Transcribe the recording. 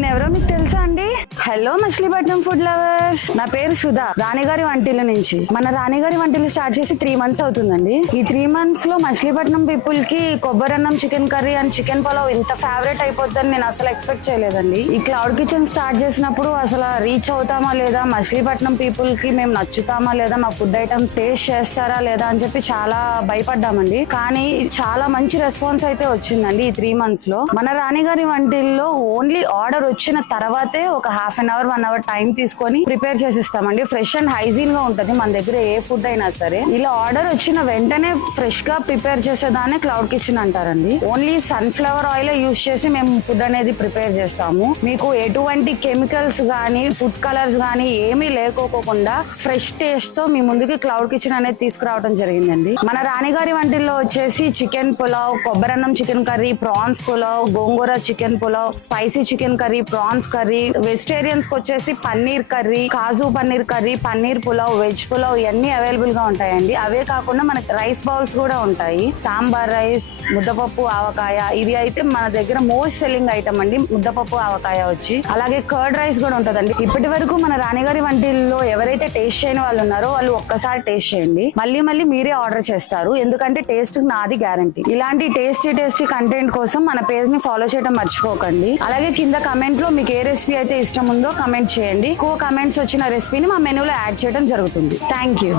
నేను ఎవరో మీకు తెలుసా అండి? హలో మచిలీపట్నం ఫుడ్ లవర్స్, నా పేరు సుధా, రాణిగారి వంటిల నుంచి. మన రాణిగారి వంటిలు స్టార్ట్ చేసి 3 months అవుతుందండి. ఈ 3 months లో మచిలీపట్నం పీపుల్ కి కొబ్బరన్నం, chicken curry and chicken pulao ఇంత ఫేవరెట్ అయిపోద్దని నేను అసలు ఎక్స్పెక్ట్ చేయలేదండి. ఈ క్లౌడ్ కిచెన్ స్టార్ట్ చేసినప్పుడు అసలు రీచ్ అవుతామా లేదా, మచిలీపట్నం పీపుల్ కి మేము నచ్చుతామా లేదా, మా ఫుడ్ ఐటమ్స్ టేస్ట్ చేస్తారా లేదా అని చెప్పి చాలా భయపడ్డామండి. కానీ చాలా మంచి రెస్పాన్స్ అయితే వచ్చిందండి ఈ 3 months లో. మన రాణిగారి వంటిల్లో ఓన్లీ ఆర్డర్ వచ్చిన తర్వాతే ఒక 1/2 hour 1 hour టైం తీసుకొని ప్రిపేర్ చేసిస్తామండి. ఫ్రెష్ అండ్ హైజీన్ గా ఉంటది మన దగ్గర ఏ ఫుడ్ అయినా సరే. ఇలా ఆర్డర్ వచ్చిన వెంటనే ఫ్రెష్ గా ప్రిపేర్ చేసేదాన్ని క్లౌడ్ కిచెన్ అంటారండి. ఓన్లీ సన్ఫ్లవర్ ఆయిల్ యూజ్ చేసి మేము ఫుడ్ అనేది ప్రిపేర్ చేస్తాము. మీకు ఎటువంటి కెమికల్స్ గానీ ఫుడ్ కలర్స్ గానీ ఏమీ లేకోకుండా ఫ్రెష్ టేస్ట్ తో మీ ముందుకి క్లౌడ్ కిచెన్ అనేది తీసుకురావడం జరిగిందండి. మన రాణిగారి వంటిల్లో వచ్చేసి చికెన్ పులావ్, కొబ్బరన్నం chicken curry, prawns pulao, gongura chicken pulao, spicy chicken curry, prawns curry, vegetarians కి వచ్చేసి paneer curry, kaju paneer curry, paneer pulao, veg pulao ఇవన్నీ అవైలబుల్ గా ఉంటాయండి. అవే కాకుండా మనకి రైస్ బౌల్స్ కూడా ఉంటాయి. సాంబార్ రైస్, ముద్దపప్పు ఆవకాయ, ఇది అయితే మన దగ్గర మోస్ట్ సెల్లింగ్ ఐటమ్ అండి. ముద్దపప్పు ఆవకాయ వచ్చి అలాగే కర్డ్ రైస్ కూడా ఉంటదండి. ఇప్పటి వరకు మన రాణిగారి వంటిల్లో ఎవరైతే టేస్ట్ చేయని వాళ్ళు ఉన్నారో వాళ్ళు ఒక్కసారి టేస్ట్ చేయండి, మళ్ళీ మళ్ళీ మీరే ఆర్డర్ చేస్తారు. ఎందుకంటే టేస్ట్ నాది గ్యారంటీ. ఇలాంటి టేస్టీ కంటెంట్ కోసం మన పేజ్ ని ఫాలో చేయడం మర్చిపోకండి. అలాగే కింద కమెంట్ లో మీకు ఏ రెసిపీ అయితే ఇష్టం ఉందో కమెంట్ చేయండి. ఎక్కువ కమెంట్స్ వచ్చిన రెసిపీని మా మెనూలో యాడ్ చేయడం జరుగుతుంది. Thank you.